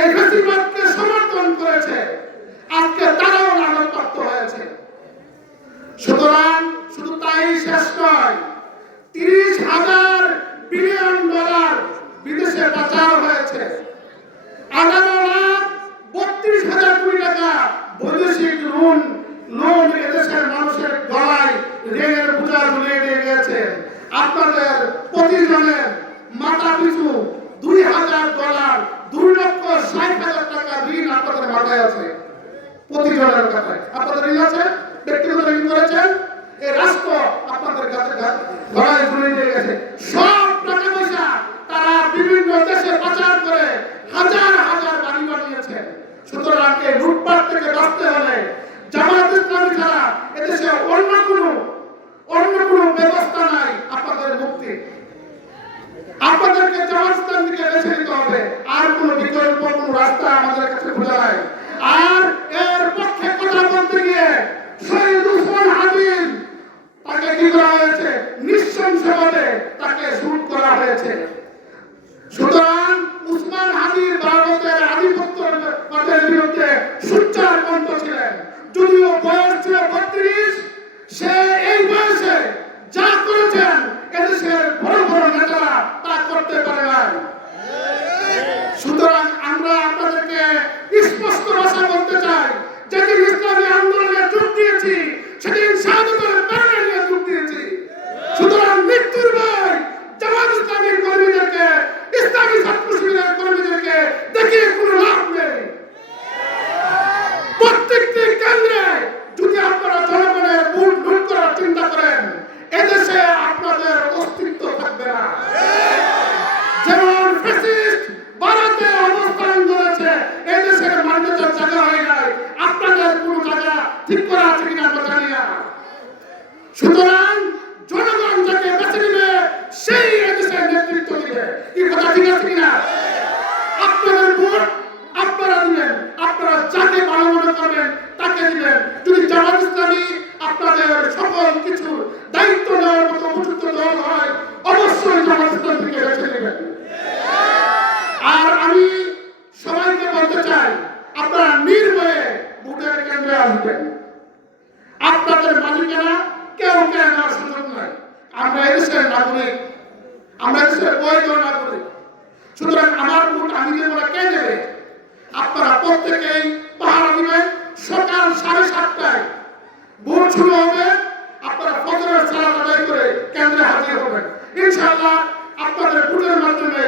এই ফ্যাসিবাদকে সমর্থন করেছে, আজকে তারাও লাঞ্ছনাপ্রাপ্ত হয়েছে। সুতরাং শুধু তাই শেষ নয়, 30,000 বিলিয়ন ডলার বিদেশে পাচার হয়েছে, 18,32,000 কোটি টাকা বৈদেশিক লোন এদেশের মানুষের গলায় ঋণের বোঝা ঝুলিয়ে দিয়ে গেছে। আপনাদের প্রতিজনের মাথা পিছু $2,000, 2,60,000 টাকা ঋণ আপনাদের মাথায় আছে। প্রতিজনের কাছে আপনাদের ঋণ আছে, ব্যক্তিগত ঋণ করেছেন, এই রাষ্ট্র আপনাদের কাছে গলায় ঝুলিয়ে দিয়ে গেছে। সব টাকা পয়সা তারা বিভিন্ন দেশে পাচার করে হাজার হাজার বাড়ি বানিয়েছে। সুতরাং এই লুটপাট থেকে বাঁচতে হলে জামায়াত ইসলামী ছাড়া এদেশে অন্য কোনো ব্যবস্থা নাই আপনাদের মুক্তি। আপনাদেরকে জামায়াত ইসলামীকে বেছে নিতে হবে, আর কোনো বিকল্প কোনো রাস্তা আমাদের কাছে খোলা নাই। আর এর পক্ষে কথা বলতে গিয়ে শহীদ উসমান হাদির তাকে কি করা হয়েছে, নৃশংসভাবে তাকে শুট করা হয়েছে। সুতরাং উসমান হাদির ভারতের আধিপত্যবাদের বিরুদ্ধে সোচ্চার কণ্ঠ ছিলেন। যদিও বয়স ছিল 32, সে এই বয়সে যা করেছেন এদেশের বড় বড় নেতারা তা করতে পারে না। সুতরাং আমরা আপনাদেরকে স্পষ্ট ভাষা বলতে চাই, যেদিন ইসলামী আন্দোলনে যোগ দিয়েছি সেদিন শাহাদাতের প্রেরণা নিয়ে যোগ দিয়েছি। সুতরাং মৃত্যুর ভয় জামায়াত ইসলামীর কর্মীদেরকে, ইসলামী ছাত্র শিবিরের কর্মীদেরকে দেখিয়ে কোনো লাভ নেই। প্রত্যেকটি কেন্দ্রে যদি আপনারা জনগণের ভোট লুট করার চিন্তা করেন, এদেশে আপনাদের অস্তিত্ব থাকবে না। যেমন ফ্যাসিস্ট ভারতে অবস্থান করেছে, এদেশের মানুষের জায়গা হয় নাই, আপনাদের কোনো জায়গা ঠিক করা আছে কিনা আমরা জানি না। সুতরাং জনগণ যাকে বেছে নিবে সেই এদেশের নেতৃত্ব দিবে। কি কথা ঠিক আছে কিনা? আপনাদের ভোট আপনারা দিবেন, আপনারা যাকে ভালো মনে করবেন তাকে দিবেন। যদি জামায়াত ইসলামী আপনাদের সকল কিছু দায়িত্ব নেওয়ার মতো উপযুক্ত দল হয়, অবশ্যই জামায়াত ইসলামীকে বেছে নেবেন। আর আমি সবাইকে বলতে চাই, আপনারা নির্ভয়ে ভোটের কেন্দ্রে আসবেন। আপনাদের মালিকেরা কেউ কেন নেওয়ার সুযোগ নাই। আমরা এদেশের নাগরিক, আমরা এদেশের বৈধ নাগরিক। সুতরাং আমার ভোট আমি দেবো না, কে দেবে? আপনারা প্রত্যেকেই পাহারা দিবেন। সকাল 7:30টায় ভোট শুরু হবে, আপনারা ফজরের সালাত আদায় করে কেন্দ্রে হাজির হবেন। ইনশাআল্লাহ আপনাদের ভোটের মাধ্যমে